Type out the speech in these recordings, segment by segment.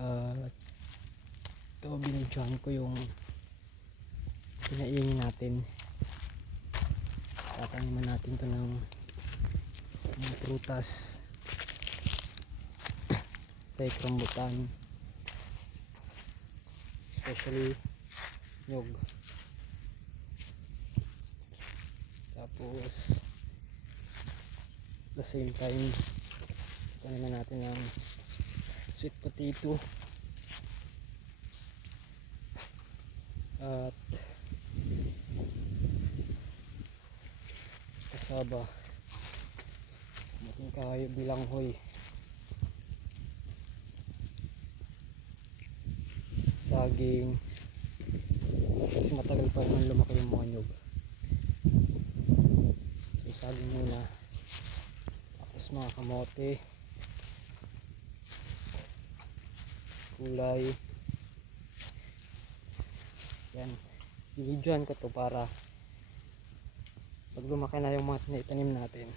At ito, binidyohan ko yung pinaingin natin. Tataniman natin to ng mga prutas, like rambutan, especially nyog. Tapos at the same time taniman natin ng sweet potato at kasaba, mating kayo bilanghoy, saging, kasi matagal pa naman lumaki yung mga nyog. So saging muna, tapos mga kamote, gulay. Yan, binidyohan ko to para pag lumaki na yung mga tinaitanim natin,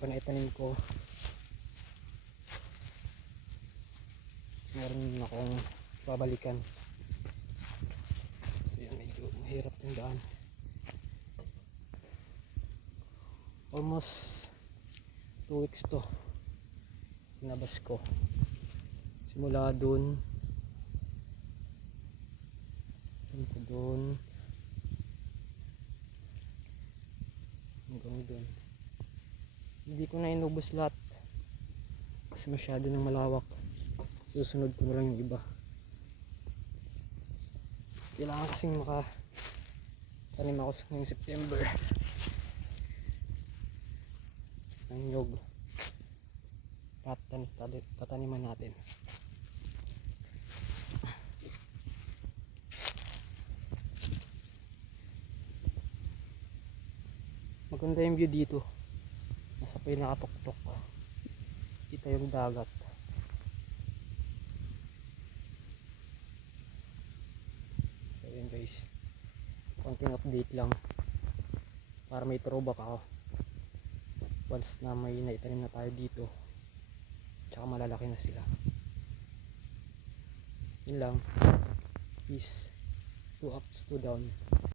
pag naitanim ko, meron akong babalikan. So yan, medyo mahirap yung daan. Almost 2 weeks to pinabas ko, simula dun punta dun hanggang dun. Hindi ko na inubos lahat kasi masyado nang malawak. Susunod ko na lang yung iba. Kailangan kasing makatanim ako ngayong September ng nyog. Tataniman natin. Maganda yung view dito. Nasa pinakatuktok, kita yung dagat. So yun guys, konting update lang para may throwback ako once na may naitanim na tayo dito, tsaka malalaki na sila. Yun lang. Peace. 2 ups, 2 down.